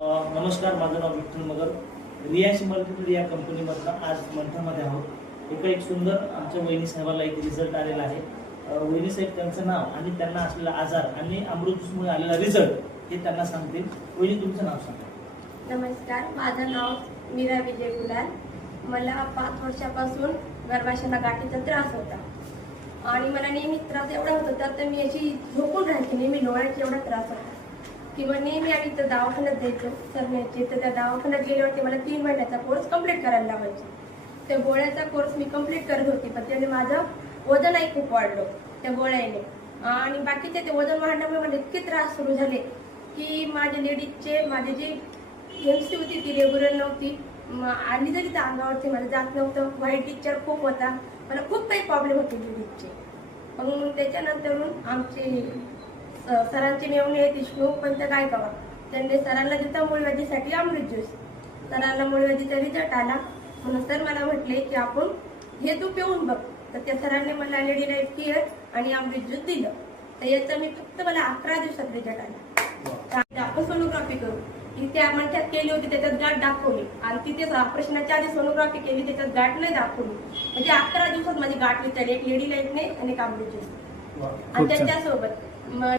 नमस्कार, माझं नाव विठ्ठल मगर. रियाश मल्टीमीडिया या कंपनीमधनं आज मंठणमध्ये आहोत. एक सुंदर आमच्या वहिनी साहेबाला एक रिझल्ट आलेला आहे. वहिनी साहेब त्यांचं नाव आणि त्यांना असलेला आजार आणि अमृत ज्यूसमुळे आलेला रिझल्ट हे त्यांना सांगतील. वहिनी, तुमचं नाव सांगा. नमस्कार, माझं नाव मीरा विजय गुलाल. मला 5 वर्षापासून गर्भाशयाला गाठीचा त्रास होता आणि मला नेहमी त्रास एवढा होत होता तर मी अशी झोपून राहायची. नेहमी डोळ्याचा एवढा त्रास होता किंवा नेहमी आणि तर दवाखान्यात जायचं सरण्याचे. तर त्या दवाखान्यात गेल्यावरती मला 3 महिन्याचा कोर्स कंप्लीट करायला लावायचा. त्या गोळ्याचा कोर्स मी कंप्लीट करत होती, पण त्याने माझं वजनही खूप वाढलं त्या गोळ्याने. आणि बाकीचे ते वजन वाढल्यामुळे मला इतके त्रास सुरू झाले की माझ्या लेडीजचे माझी जी MC होती ती रेग्युलर नव्हती. आली जरी त्या अंगावरती मला जात नव्हतं. व्हाईट टीचर खूप होता. मला खूप काही प्रॉब्लेम होते लेडीजचे. मग त्याच्यानंतरून आमचे सरांचे मेवणे आहेत विष्णू पंत गायकवाड, त्यांनी सरांना दिला मुळव्याधीसाठी अमृत ज्यूस. सरांना मुळव्याधीचा रिझल्ट आला म्हणून सर मला म्हटले की आपण हे तू पिऊन बघ. तर त्या सरांनी मला लेडी लाईफ केअर आणि अमृत ज्यूस दिलं. तर याचं मी फक्त मला 11 दिवसात रिझल्ट आला. आपण सोनोग्राफी करू इथे मंठ्यात केली होती, त्याच्यात गाठ दाखवली आणि तिथेच ऑपरेशनच्या आधी सोनोग्राफी केली, त्याच्यात गाठ नाही दाखवली. म्हणजे 11 दिवसात माझी गाठ विचारली, एक लेडी लाईफने आणि एक अमृत ज्यूस. आणि त्याच्यासोबत